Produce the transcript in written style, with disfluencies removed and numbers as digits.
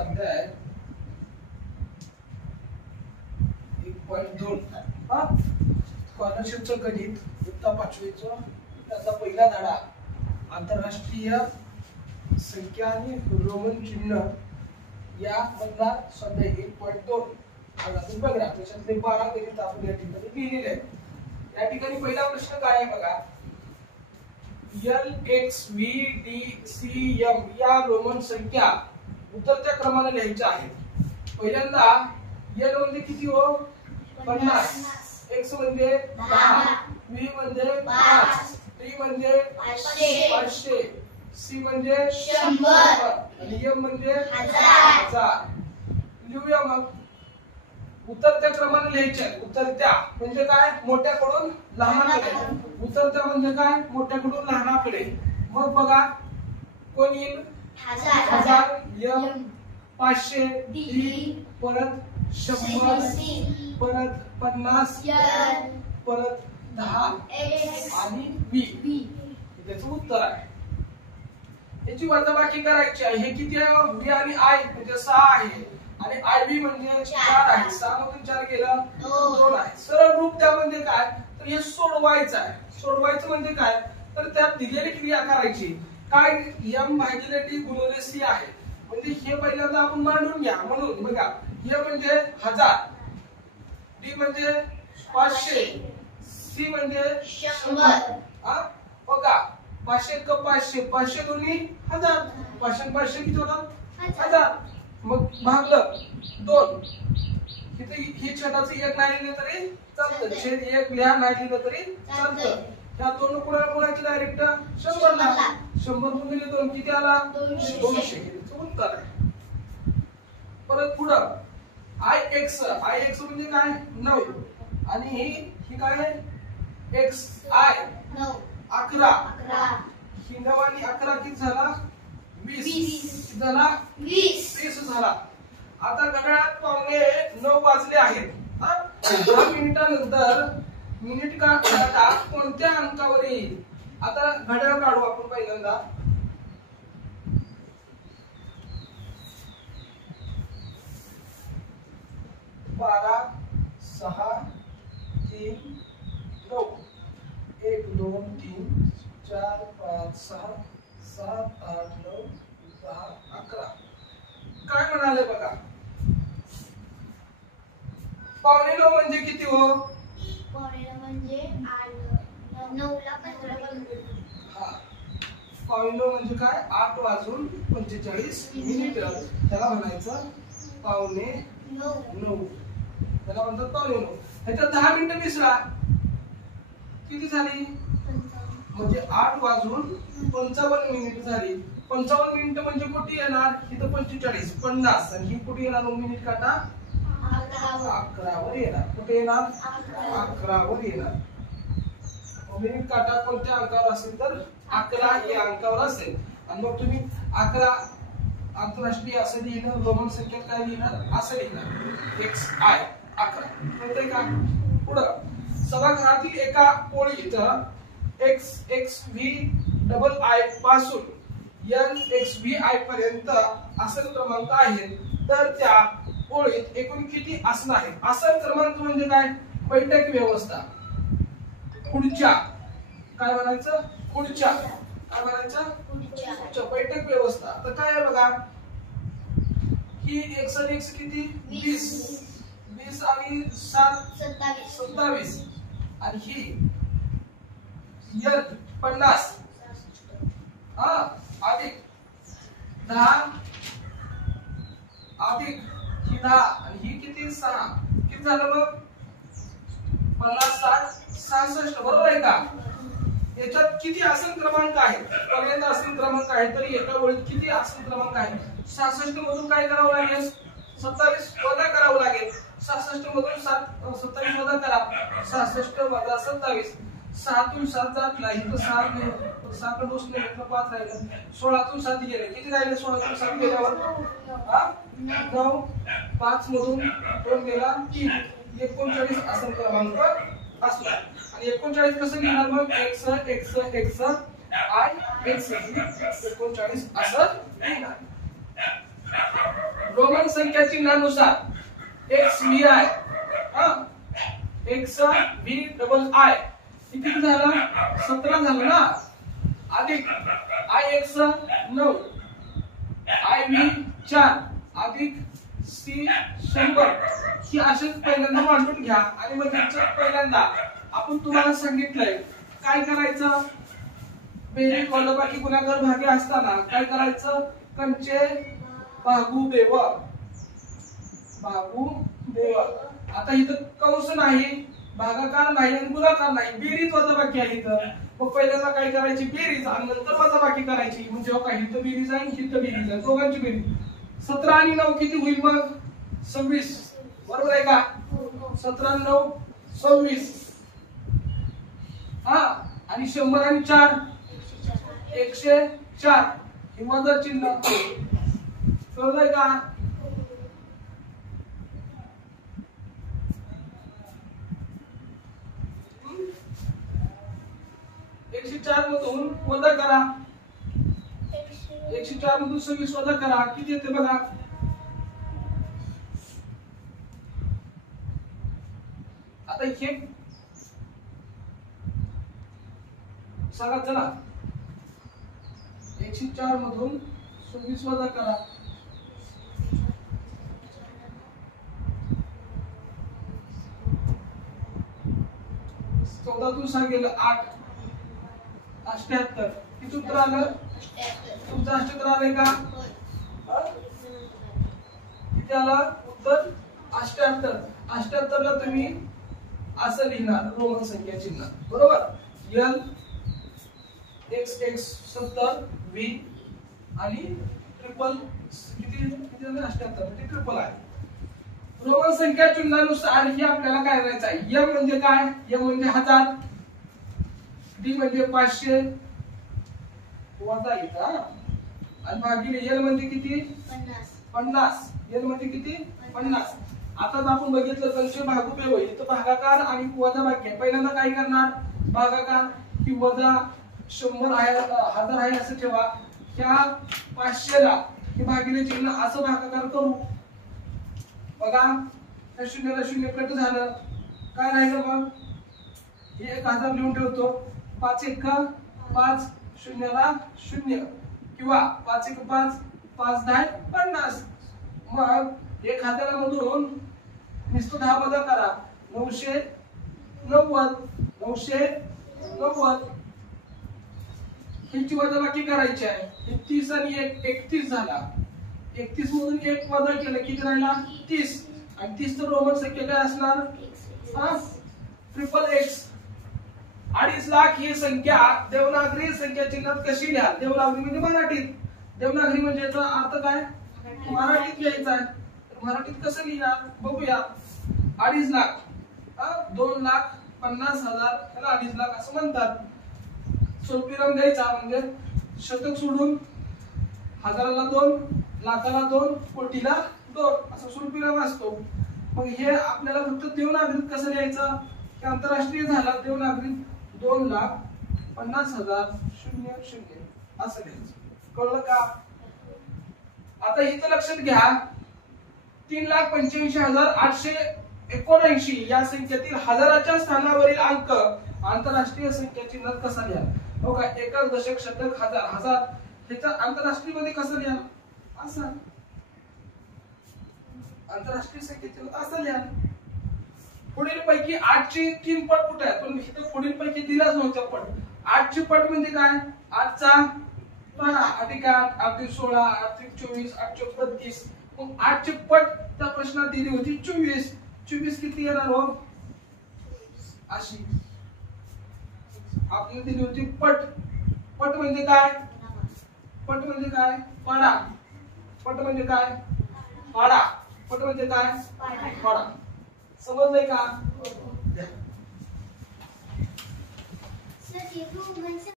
स्वाध्याय 1.2 स्कॉलरशिपचं गणित इयत्ता 5वीचं त्याचा पहिला धडा आंतरराष्ट्रीय संख्या आणि रोमन चिन्ह या मधला स्वाध्याय 1.2 अजून बघा त्याच्यातले 12 गणित आपण या ठिकाणी लिहिलेले आहेत। या ठिकाणी पहिला प्रश्न काय आहे बघा, L X V D C M या रोमन संख्या उतरत्या क्रमाने लिहायच्या आहेत। पहिल्यांदा L म्हणजे किती हो 50, X म्हणजे 10, V म्हणजे 5, D म्हणजे 500, C म्हणजे 100 आणि M म्हणजे 1000। लिहूया मग। उतरत्या क्रमाने लिहायचे। उतरत्या म्हणजे काय, मोठ्याकडून लहानाकडे। उतरत्या म्हणजे काय, मोठ्याकडून लहानाकडे। मग बघा कोण येईल, 1000 M, 500 D, परत 100, परत 50, परत 10 आणि V। त्याचं उत्तर आहे। याची वजाबाकी करायची आहे। हे किती आहे, V आणि I म्हणजे 6 आहे आणि IB म्हणजे 4 आहे। 6 मधून 4 गेला 2 आहे। सरळ रूप त्या म्हणजे काय, तर हे सोडवायचं आहे। सोडवायचं म्हणजे काय, तर त्यात दिलेली क्रिया करायची। काय, M भागिले D गुणिले C आहे। म्हणजे हे पहिल्यांदा आपण मांडून घ्या। म्हणून बघा M म्हणजे 1000, D म्हणजे 500, C म्हणजे 100। बघा 500 क 500, 500 दोन्ही 1000, 500 500 किती होतात 1000। मग भागलं 2, इथे ही छेदाचं 1 नाही लिहिलं तरी चालतं, छेद 1 लिहा नाही लिहिलं तरी चालतं। ह्या दोन कोणाची डायरेक्ट 100 ला, 100 गुणिले 2 किती आला 200। हे उत्तर आहे। परत पुढं IX म्हणजे काय 9 आणि ही काय आहे XI 11। ही 9 आणि 11 किती झाला 20 झाला 20 झाला। आता घड्याळात 9:15 वाजले आहेत। 10 मिनिटानंतर मिनिट काटा कोणत्या अंकावर येईल। आता घड्याळ काढू आपण पहिल्यांदा। बारा 6 3 9 1 2 3 4 5 6 7 8 9 10 11। काय म्हणाले बघा, 9:15 म्हणजे किती हो, 9:15 म्हणजे 9 ला 15 हा 9:15 म्हणजे काय 8 वाजून 45 मिनिट। त्याला म्हणायचं 9:15, त्याला म्हणतात 9:15। ह्याच्यात 10 मिनिटं मिसळा किती झाली, म्हणजे 8 वाजून 55 मिनिट झाली। 55 मिनिटं म्हणजे कुठे येणार, इथं 45 50 आणि ही कुठे येणार, मिनिट काटा 11 वर येणार। कुठे येणार 11 वर येणार। मिनिट काटा कोणत्या अंकावर असेल तर 11 या अंकावर असेल। आणि मग तुम्ही 11 आंतरराष्ट्रीय असं लिहिणार, रोमन संख्या काय लिहिणार असं लिहिणार XI 11। कळतंय का। पुढं सभागृहातील एका ओळीत XXVII पासून NXVI पर्यंत आसन क्रमांक आहेत, तर त्या ओळीत एकूण किती आसन आहेत। आसन क्रमांक म्हणजे काय, बैठक व्यवस्था। खुर्च्या काय म्हणायचं, खुर्च्या काय म्हणायचं, खुर्च्या बैठक व्यवस्था। तर काय आहे बघा, ही X आणि X किती 20 आणि 7 27 आणि ही L 50 अधिक 10 अधिक ही 10 आणि ही किती 6 किती झालं मग 50 60 66। बरोबर आहे का। याच्यात किती आसन क्रमांक आहेत, पहिल्यांदा आसन क्रमांक आहे, तरी एका ओळीत किती आसन क्रमांक आहेत। 66 मधून काय करावं लागेल 27 वजा करावं लागेल। 66 मधून 27 वजा करा, 66 वजा 27, 6 तून 7 जात नाही, इथं 6 कडून नाही, इथं 5 राहिलं, 16 तून 7 गेले, किती राहिले 16 तून 7 गेल्यावर 9, 5 मधून 2 गेला 3, 39 आसन क्रमांक असला। आणि 39 कसं लिहिणार मग X I X 39 असं लिहिणार। रोमन संख्या चिन्हानुसार X V I X V double I किती झाला 17 झालं ना अधिक आय एक्स 9 आय व्ही 4 अधिक सी 100 ही असेच पहिल्यांदा मांडून घ्या आणि मग पहिल्यांदा आपण तुम्हाला सांगितलंय काय करायचं बेरीज वजाबाकी गुणाकार भागे असताना काय करायचं कंचे भागू देव आता इथं कंस नाही भागाकार नाही आणि गुणाकार नाही बेरीज वजाबाकी आहे इथं मग पहिल्यांदा काय करायची बेरीज आणि नंतर वजाबाकी करायची म्हणजे काय इथं बेरीज आहे इथं बेरीज आहे दोघांची बेरीज 17 आणि 9 किती होईल मग 26 बरोबर आहे का 17 9 26 आणि 100 आणि 4 104 हे वजा चिन्ह कळलंय का 104 मधून वजा करा 104 मधून 26 वजा करा किती येते बघा आता हे सांगा चला 104 मधून 26 वजा करा 14 तून सांगेल 8 78 किती उत्तर आलं तुमचं 78 आलंय का किती आला उत्तर 78 78 ला तुम्ही असं लिहिणार रोमन संख्या चिन्ह बरोबर एल एक्स एक्स 70 व्ही आणि ट्रिपल किती किती झालं 78 ते ट्रिपल आहे रोमन संख्या चिन्हानुसार ही आपल्याला काय करायचं आहे एम म्हणजे काय एम म्हणजे 1000 डी म्हणजे 500 वजा इथं आणि भागिले एल म्हणजे किती 50 एल म्हणजे किती 50 आता आपण बघितलं कंचे भागू पे होईल तर भागाकार आणि वजाबाकी आहे पहिल्यांदा काय करणार भागाकार की वजा 100 आहे 1000 आहे असं ठेवा त्या 500 ला हे भागिले चिन्ह असं भागाकार करू बघा त्या शून्याला शून्य कट झालं काय राहिलं मग हे 1000 लिहून ठेवतो 5 1 5 शून्याला 0 किंवा 5 1 5 5 10 50 मग 1000 मधून नुसतं 10 वजा करा 990 ह्याची वजाबाकी करायची आहे हे 30 आणि 1 31 झाला 31 मधून 1 वजा केलं किती राहिला 30 आणि 30 तर रोमन संख्या काय असणार ट्रिपल एक्स 2.5 लाख ही संख्या देवनागरी संख्या चिन्हात कशी लिहा देवनागरी म्हणजे मराठीत देवनागरी म्हणजे याचा अर्थ काय मराठीत लिहायचा आहे तर मराठीत कसं लिहिणार बघूया 2.5 लाख 2,50,000 त्याला 2.5 लाख असं म्हणतात स्वल्पविराम द्यायचा म्हणजे शतक सोडून हजाराला 2 लाखाला 2 कोटीला 2 असं स्वल्पविराम असतो मग हे आपल्याला फक्त देवनागरीत कसं लिहायचं की आंतरराष्ट्रीय झाला देवनागरीत 2,50,000 00 असं लिहायचं कळलं का आता इथं लक्षात घ्या 3,85,879 या संख्येतील हजाराच्या स्थानावरील अंक आंतरराष्ट्रीय संख्या चिन्हात कसा लिहा बघा एकक दशक शतक हजार हजार ह्याचा आंतरराष्ट्रीय मध्ये कसं लिहा असं आंतरराष्ट्रीय संख्या चिन्हात असं लिहा पुढील पैकी 8 ची 3 पट कुठे आहेत पण इथं पुढील पैकी दिलाच नव्हता पट 8 ची पट म्हणजे काय 8 चा 12 अधिक 8 अधिक 16 अधिक 24 8 चौक 32 मग 8 ची पट त्या प्रश्नात दिली होती 24 किती येणार हो अशी आपल्याला दिली होती पट म्हणजे काय पाडा पट म्हणजे काय पाडा पट म्हणजे काय पाडा समजलंय का